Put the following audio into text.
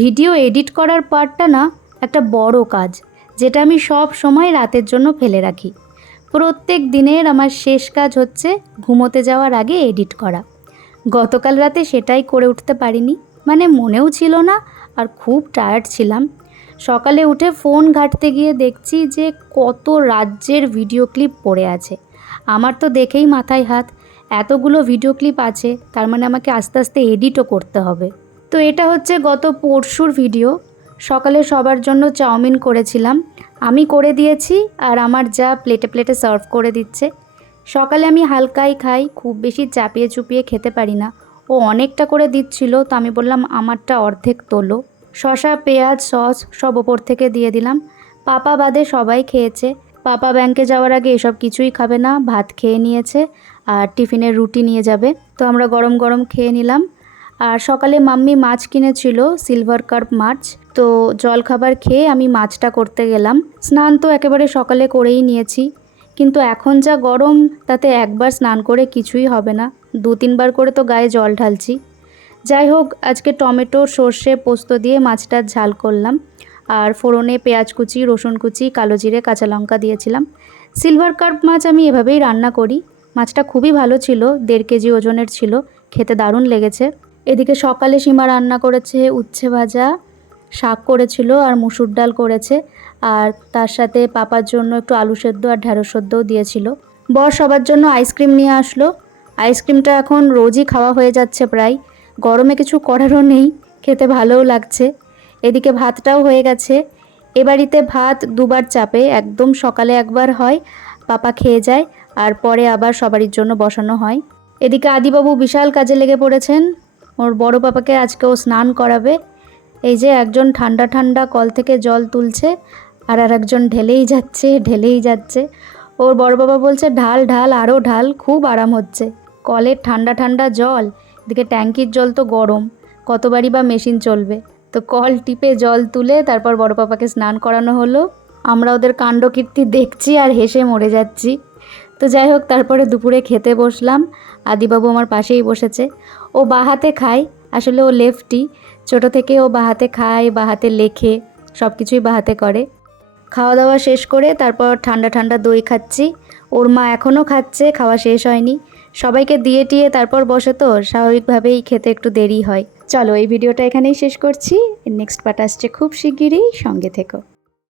Video edit করার পার্টটা না একটা বড় কাজ, যেটা আমি সব সময় রাতের জন্য ফেলে রাখি। প্রত্যেক দিনের আমার শেষ কাজ হচ্ছে ঘুমোতে যাওয়ার আগে এডিট করা। গতকাল রাতে সেটাই করে উঠতে পারিনি, মানে মনেও ছিল না, আর খুব টায়ার্ড ছিলাম। সকালে উঠে ফোন ঘাঁটতে গিয়ে দেখছি যে কত রাজ্যের ভিডিও ক্লিপ পড়ে আছে। আমার তো দেখেই মাথায় হাত, এতগুলো ভিডিও ক্লিপ আছে, তার মানে আমাকে আস্তে আস্তে এডিটও করতে হবে। তো এটা হচ্ছে গত পরশুর ভিডিও। সকালে সবার জন্য চাউমিন করেছিলাম, আমি করে দিয়েছি, আর আমার যা প্লেটে প্লেটে সার্ভ করে দিচ্ছে। সকালে আমি হালকাই খাই, খুব বেশি চাপিয়ে চুপিয়ে খেতে পারি না। ও অনেকটা করে দিচ্ছিল, তো আমি বললাম আমারটা অর্ধেক তোলো। শসা, পেঁয়াজ, সস সব ওপর থেকে দিয়ে দিলাম। পাপা বাদে সবাই খেয়েছে। পাপা ব্যাংকে যাওয়ার আগে এসব কিছুই খাবে না, ভাত খেয়ে নিয়েছে আর টিফিনের রুটি নিয়ে যাবে। তো আমরা গরম গরম খেয়ে নিলাম। আর সকালে মাম্মি মাছ কিনেছিল, সিলভার কার্প মাছ। তো জলখাবার খেয়ে আমি মাছটা করতে গেলাম। স্নান তো একেবারে সকালে করেই নিয়েছি, কিন্তু এখন যা গরম তাতে একবার স্নান করে কিছুই হবে না, 2-3 বার করে তো গায়ে জল ঢালছি। যাই হোক, আজকে টমেটো, সর্ষে, পোস্ত দিয়ে মাছটার ঝাল করলাম, আর ফোড়নে পেঁয়াজ কুচি, রসুন কুচি, কালো জিরে, কাঁচা লঙ্কা দিয়েছিলাম। সিলভার কার্প মাছ আমি এভাবেই রান্না করি। মাছটা খুবই ভালো ছিল, 1.5 কেজি ওজনের ছিল, খেতে দারুণ লেগেছে। এদিকে সকালে সীমা রান্না করেছে উচ্ছে ভাজা, শাক করেছিল আর মুসুর ডাল করেছে, আর তার সাথে পাপার জন্য একটু আলু সেদ্ধ আর ঢ্যাঁড়স সেদ্ধও দিয়েছিল। বর সবার জন্য আইসক্রিম নিয়ে আসলো। আইসক্রিমটা এখন রোজই খাওয়া হয়ে যাচ্ছে প্রায়, গরমে কিছু করারও নেই, খেতে ভালোও লাগছে। এদিকে ভাতটাও হয়ে গেছে। এ বাড়িতে ভাত 2বার চাপে, একদম সকালে একবার হয়, পাপা খেয়ে যায়, আর পরে আবার সবারই জন্য বসানো হয়। এদিকে আদিবাবু বিশাল কাজে লেগে পড়েছেন, ওর বড় পাপাকে আজকে ও স্নান করাবে। এই যে একজন ঠান্ডা ঠান্ডা কল থেকে জল তুলছে, আর একজন ঢেলেই যাচ্ছে। ওর বড় বাবা বলছে ঢাল ঢাল, আরও ঢাল, খুব আরাম হচ্ছে। কলের ঠান্ডা ঠান্ডা জল, এদিকে ট্যাঙ্কির জল তো গরম, কতবারই বা মেশিন চলবে। তো কল টিপে জল তুলে তারপর বড় পাপাকে স্নান করানো হলো। আমরা ওদের কাণ্ডকীর্তি দেখছি আর হেসে মরে যাচ্ছি। তো যাই হোক, তারপরে দুপুরে খেতে বসলাম। আদিবাবু আমার পাশেই বসেছে। ও বাঁ হাতে খায়, আসলে ও লেফটি। ছোটো থেকে ও বাঁ হাতে খায়, বাঁ হাতে লেখে, সব কিছুই বাঁ হাতে করে। খাওয়া দাওয়া শেষ করে তারপর ঠান্ডা ঠান্ডা দই খাচ্ছি। ওর মা এখনও খাচ্ছে, খাওয়া শেষ হয়নি। সবাইকে দিয়ে টিয়ে তারপর বসে, তো স্বাভাবিকভাবেই খেতে একটু দেরি হয়। চলো, এই ভিডিওটা এখানেই শেষ করছি। নেক্সট পার্ট আসছে খুব শিগগিরই, সঙ্গে থেকো।